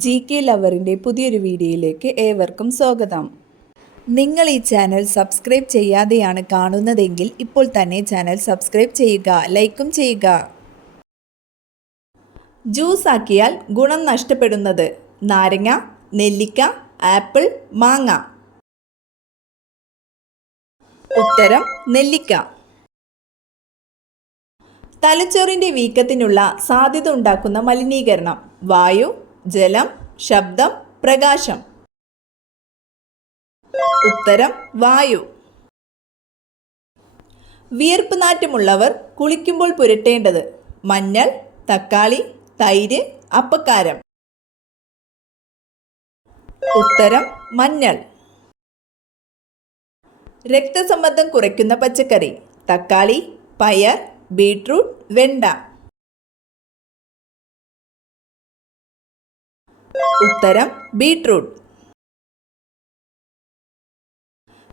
GK ലവറിൻ്റെ പുതിയൊരു വീഡിയോയിലേക്ക് ഏവർക്കും സ്വാഗതം. നിങ്ങൾ ഈ ചാനൽ സബ്സ്ക്രൈബ് ചെയ്യാതെയാണ് കാണുന്നതെങ്കിൽ ഇപ്പോൾ തന്നെ ചാനൽ സബ്സ്ക്രൈബ് ചെയ്യുക, ലൈക്കും ചെയ്യുക. ജ്യൂസ് ആക്കിയാൽ ഗുണം നഷ്ടപ്പെടുന്നത് നാരങ്ങ, നെല്ലിക്ക, ആപ്പിൾ, മാങ്ങ. ഉത്തരം നെല്ലിക്ക. തലച്ചോറിൻ്റെ വീക്കത്തിനുള്ള സാധ്യത ഉണ്ടാക്കുന്ന മലിനീകരണം വായു, ജലം, ശബ്ദം, പ്രകാശം. ഉത്തരം വായു. വിയർപ്പ് നാറ്റമുള്ളവർ കുളിക്കുമ്പോൾ പുരട്ടേണ്ടത് മഞ്ഞൾ, തക്കാളി, തൈര്, അപ്പക്കാരം. ഉത്തരം മഞ്ഞൾ. രക്തസമ്മർദ്ദം കുറയ്ക്കുന്ന പച്ചക്കറി തക്കാളി, പയർ, ബീട്രൂട്ട്, വെണ്ട. ഉത്തരം ബീട്രൂട്ട്.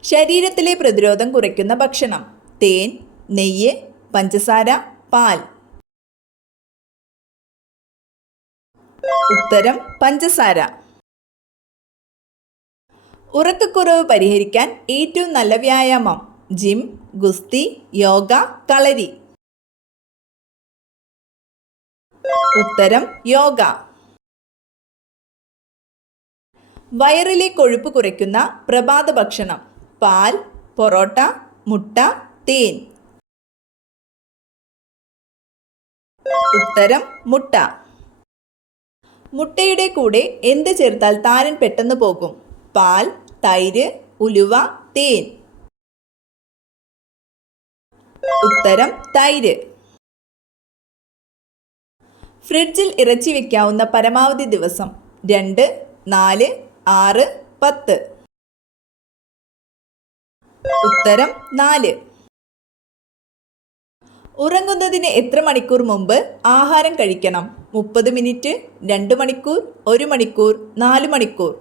ശരീരത്തിലെ പ്രതിരോധം കുറയ്ക്കുന്ന ഭക്ഷണം തേൻ, നെയ്യ്, പഞ്ചസാര, പാൽ. ഉത്തരം പഞ്ചസാര. ഉറക്കക്കുറവ് പരിഹരിക്കാൻ ഏറ്റവും നല്ല വ്യായാമം ജിം, ഗുസ്തി, യോഗ, കളരി. ഉത്തരം യോഗ. വയറിലെ കൊഴുപ്പ് കുറയ്ക്കുന്ന പ്രഭാത ഭക്ഷണം പാൽ, പൊറോട്ട, മുട്ട, തേൻ. ഉത്തരം മുട്ട. മുട്ടയുടെ കൂടെ എന്ത് ചേർത്താൽ താരൻ പെട്ടെന്ന് പോകും പാൽ, തൈര്, ഉലുവ, തേൻ. ഉത്തരം തൈര്. ഫ്രിഡ്ജിൽ ഇറച്ചി വയ്ക്കാവുന്ന പരമാവധി ദിവസം 2, 4, 6, 10. ഉത്തരം 4. ഉറങ്ങുന്നതിന് എത്ര മണിക്കൂർ മുമ്പ് ആഹാരം കഴിക്കണം 30 മിനിറ്റ്, 2 മണിക്കൂർ, 1 മണിക്കൂർ, 4 മണിക്കൂർ.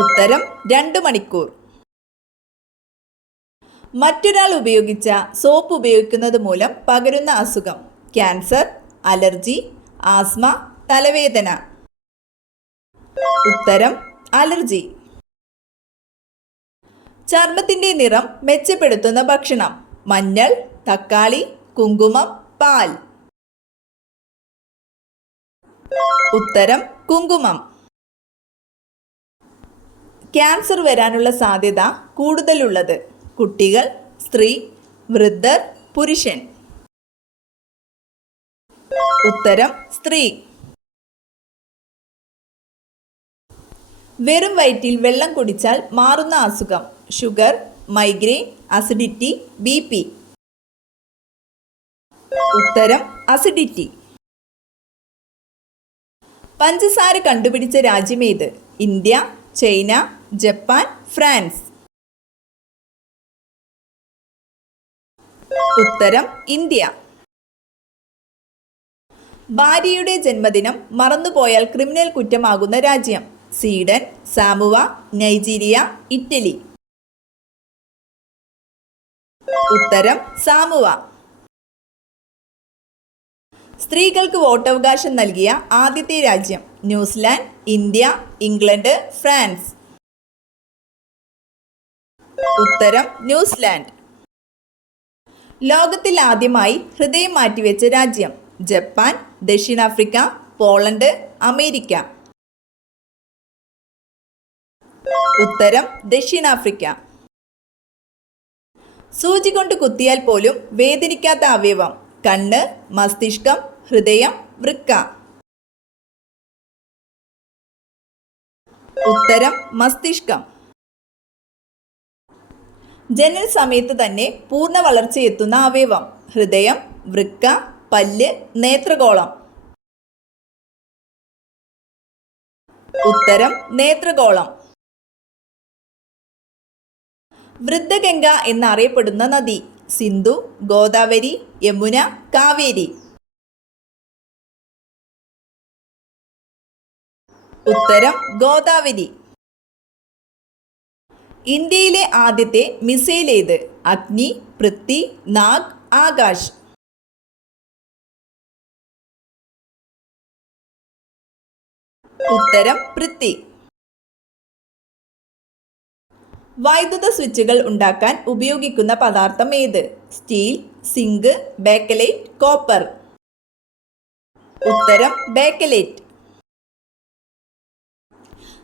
ഉത്തരം 2 മണിക്കൂർ. മറ്റൊരാൾ ഉപയോഗിച്ച സോപ്പ് ഉപയോഗിക്കുന്നത് മൂലം പകരുന്ന അസുഖം ക്യാൻസർ, അലർജി, ആസ്മ, തലവേദന. ഉത്തരം അലർജി. ചർമ്മത്തിൻ്റെ നിറം മെച്ചപ്പെടുത്തുന്ന ഭക്ഷണം മഞ്ഞൾ, തക്കാളി, കുങ്കുമം, പാൽ. ഉത്തരം കുങ്കുമം. ക്യാൻസർ വരാനുള്ള സാധ്യത കൂടുതലുള്ളത് കുട്ടികൾ, സ്ത്രീ, വൃദ്ധർ, പുരുഷൻ. ഉത്തരം സ്ത്രീ. വെറും വയറ്റിൽ വെള്ളം കുടിച്ചാൽ മാറുന്ന അസുഖം ഷുഗർ, മൈഗ്രെയിൻ, അസിഡിറ്റി, BP. ഉത്തരം അസിഡിറ്റി. പഞ്ചസാര കണ്ടുപിടിച്ച രാജ്യമേത് ഇന്ത്യ, ചൈന, ജപ്പാൻ, ഫ്രാൻസ്. ഉത്തരം ഇന്ത്യ. ഭാര്യയുടെ ജന്മദിനം മറന്നുപോയാൽ ക്രിമിനൽ കുറ്റമാകുന്ന രാജ്യം സ്വീഡൻ, സാമുവ, നൈജീരിയ, ഇറ്റലി. ഉത്തരം സാമുവ. സ്ത്രീകൾക്ക് വോട്ടവകാശം നൽകിയ ആദ്യത്തെ രാജ്യം ന്യൂസിലാൻഡ്, ഇന്ത്യ, ഇംഗ്ലണ്ട്, ഫ്രാൻസ്. ഉത്തരം ന്യൂസിലാൻഡ്. ലോകത്തിൽ ആദ്യമായി ഹൃദയം മാറ്റിവെച്ച രാജ്യം ജപ്പാൻ, ദക്ഷിണാഫ്രിക്ക, പോളണ്ട്, അമേരിക്ക. ഉത്തരം ദക്ഷിണാഫ്രിക്ക. സൂചി കൊണ്ട് കുത്തിയാൽ പോലും വേദനിക്കാത്ത അവയവം കണ്ണ്, മസ്തിഷ്കം, ഹൃദയം, വൃക്ക. ഉത്തരം മസ്തിഷ്കം. ജനന സമയത്ത് തന്നെ പൂർണ്ണ വളർച്ചയെത്തുന്ന അവയവം ഹൃദയം, വൃക്ക, പല്ല്, നേത്രഗോളം. ഉത്തരം നേത്രഗോളം. വൃദ്ധഗംഗ എന്നറിയപ്പെടുന്ന നദി സിന്ധു, ഗോദാവരി, യമുന, കാവേരി. ഉത്തരം ഗോദാവരി. ഇന്ത്യയിലെ ആദ്യത്തെ മിസൈൽ ഏത് അഗ്നി, പൃഥ്വി, നാഗ്, ആകാശ്. ഉത്തരം പൃഥ്വി. വൈദ്യുത സ്വിച്ചുകൾ ഉണ്ടാക്കാൻ ഉപയോഗിക്കുന്ന പദാർത്ഥം ഏത്? Steel, zinc, bakelite, copper. ഉത്തരം ബേക്കലൈറ്റ്.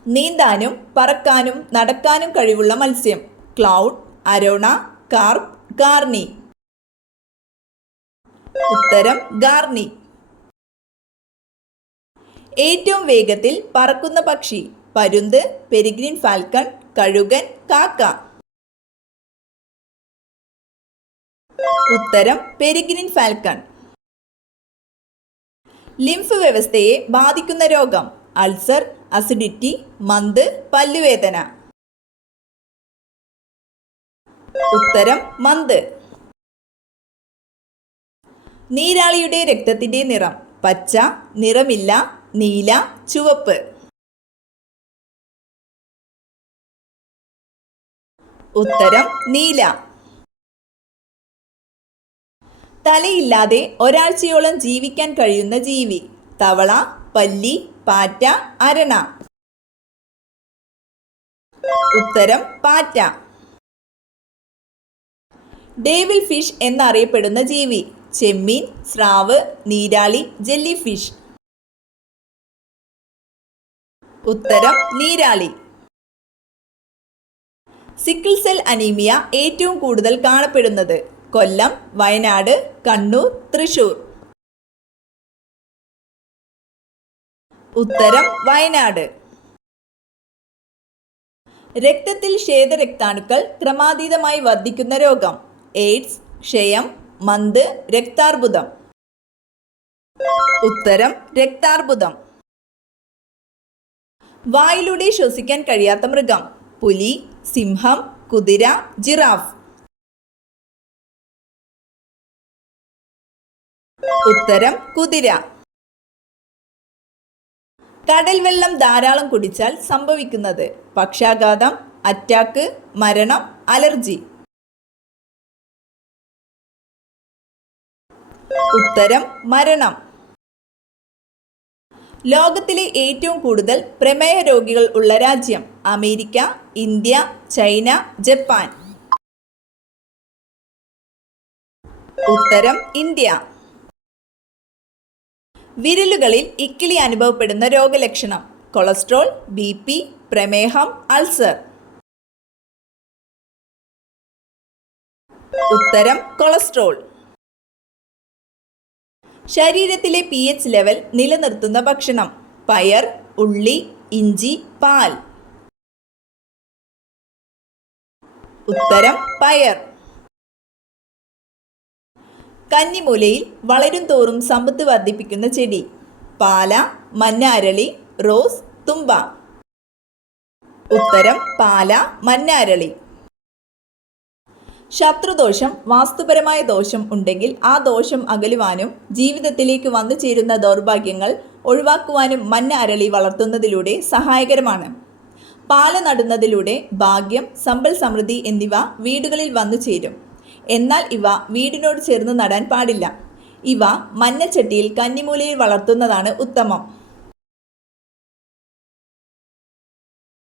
നീന്താനും പറക്കാനും നടക്കാനും കഴിവുള്ള മത്സ്യം? ക്ലൗഡ്, അരോണ, കാർപ്പ്, ഗാർണി. ഉത്തരം ഗാർണി. ഏറ്റവും വേഗത്തിൽ പറക്കുന്ന പക്ഷി? പരുന്ത്, പെരിഗ്രിൻ ഫാൽക്കൺ, കഴുകൻ, കാക്ക. ഉത്തരം പെരിഗ്രിൻ ഫാൽക്കൺ. ലിംഫ് വ്യവസ്ഥയെ ബാധിക്കുന്ന രോഗം? അൾസർ, അസിഡിറ്റി, മന്ത്, പല്ലുവേദന. ഉത്തരം മന്ത്. നീരാളിയുടെ രക്തത്തിന്റെ നിറം? പച്ച, നിറമില്ല, നീല, ചുവപ്പ്. ഉത്തരം നീല. തലയില്ലാതെ ഒരാഴ്ചയോളം ജീവിക്കാൻ കഴിയുന്ന ജീവി? തവള, പല്ലി, പാറ്റ, അരണ. ഉത്തരം പാറ്റ. ഡേവിൾ ഫിഷ് എന്നറിയപ്പെടുന്ന ജീവി? ചെമ്മീൻ, സ്രാവ്, നീരാളി, ജെല്ലി ഫിഷ്. ഉത്തരം നീരാളി. സിക്കിൾ സെൽ അനീമിയ ഏറ്റവും കൂടുതൽ കാണപ്പെടുന്നത്? കൊല്ലം, വയനാട്, കണ്ണൂർ, തൃശൂർ. ഉത്തരം വയനാട്. രക്തത്തിൽ ശ്വേതരക്താണുക്കൾ ക്രമാതീതമായി വർദ്ധിക്കുന്ന രോഗം? എയ്ഡ്സ്, ക്ഷയം, മന്ത്, രക്താർബുദം. ഉത്തരം രക്താർബുദം. വായിലൂടെ ശ്വസിക്കാൻ കഴിയാത്ത മൃഗം? പുലി, സിംഹം, കുതിര, ജിറാഫ്. ഉത്തരം കുതിര. കടൽ വെള്ളം ധാരാളം കുടിച്ചാൽ സംഭവിക്കുന്നത്? പക്ഷാഘാതം, അറ്റാക്ക്, മരണം, അലർജി. ഉത്തരം മരണം. ലോകത്തിലെ ഏറ്റവും കൂടുതൽ പ്രമേഹ രോഗികൾ ഉള്ള രാജ്യം? America, India, China, Japan. ഉത്തരം ഇന്ത്യ. വിരലുകളിൽ ഇക്കിളി അനുഭവപ്പെടുന്ന രോഗലക്ഷണം? കൊളസ്ട്രോൾ, BP, പ്രമേഹം, അൾസർ. ഉത്തരം കൊളസ്ട്രോൾ. ശരീരത്തിലെ pH ലെവൽ നിലനിർത്തുന്ന ഭക്ഷണം? പയർ, ഉള്ളി, ഇഞ്ചി, പാൽ. ഉത്തരം പയർ. കന്നിമൂലയിൽ വളരും തോറും സമ്പത്ത് വർദ്ധിപ്പിക്കുന്ന ചെടി? പാല, മഞ്ഞാരളി, റോസ്, തുമ്പ. ഉത്തരം പാല, മഞ്ഞാരളി. ശത്രുദോഷം, വാസ്തുപരമായ ദോഷം ഉണ്ടെങ്കിൽ ആ ദോഷം അകലുവാനും ജീവിതത്തിലേക്ക് വന്നു ചേരുന്ന ദൗർഭാഗ്യങ്ങൾ ഒഴിവാക്കുവാനും മഞ്ഞ അരളി വളർത്തുന്നതിലൂടെ സഹായകരമാണ്. പാല നടുന്നതിലൂടെ ഭാഗ്യം, സമ്പൽ സമൃദ്ധി എന്നിവ വീടുകളിൽ വന്നു ചേരും. എന്നാൽ ഇവ വീടിനോട് ചേർന്ന് നടാൻ പാടില്ല. ഇവ മഞ്ഞച്ചട്ടിയിൽ കന്നിമൂലയിൽ വളർത്തുന്നതാണ് ഉത്തമം.